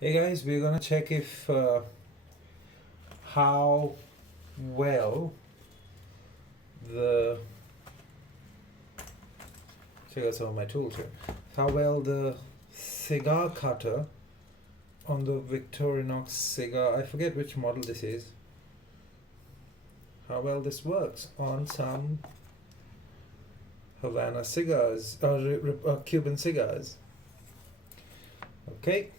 Hey guys, we're gonna check if how well the check out some of my tools here. How well the cigar cutter on the Victorinox cigar, I forget which model this is. How well this works on some Havana cigars or Cuban cigars. Okay.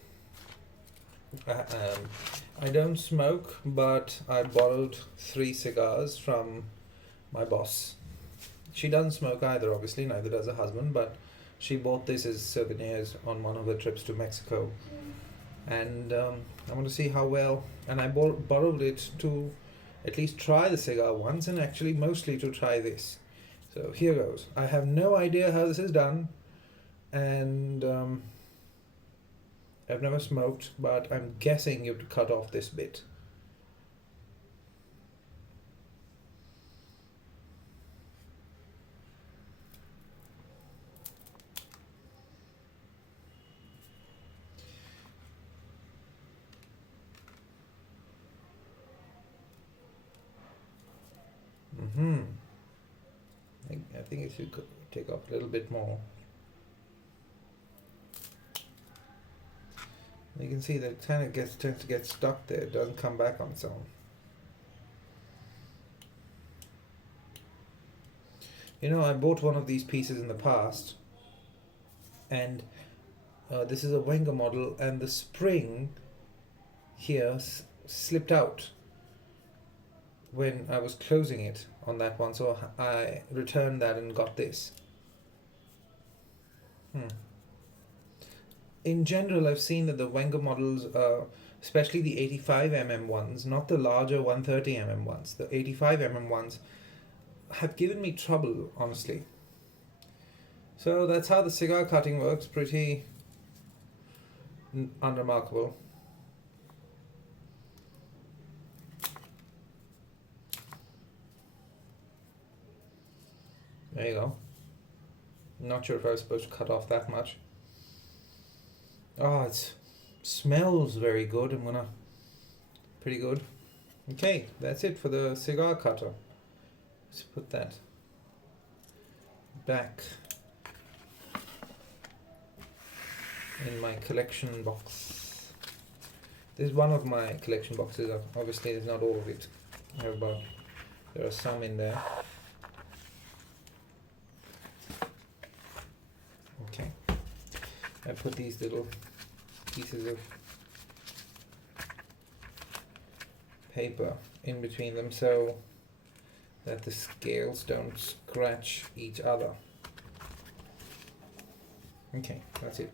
I don't smoke, but I borrowed 3 cigars from my boss. She doesn't smoke either, obviously, neither does her husband, but she bought this as souvenirs on one of her trips to Mexico. And I want to see how well, and I borrowed it to at least try the cigar once, and actually mostly to try this. So here goes. I have no idea how this is done, and I've never smoked, but I'm guessing you have to cut off this bit. Mm-hmm. I think if you could take off a little bit more. You can see that it kind of tends to get stuck there. It doesn't come back on its own. You know, I bought one of these pieces in the past, and this is a Wenger model, and the spring here slipped out when I was closing it on that one, so I returned that and got this. In general, I've seen that the Wenger models, especially the 85mm ones, not the larger 130mm ones, the 85mm ones, have given me trouble, honestly. So that's how the cigar cutting works, pretty unremarkable. There you go. Not sure if I was supposed to cut off that much. Oh, it smells very good. Pretty good. Okay, that's it for the cigar cutter. Let's put that back in my collection box. This is one of my collection boxes. Obviously, it's not all of it, but there are some in there. Okay, I put these little pieces of paper in between them so that the scales don't scratch each other. Okay, that's it.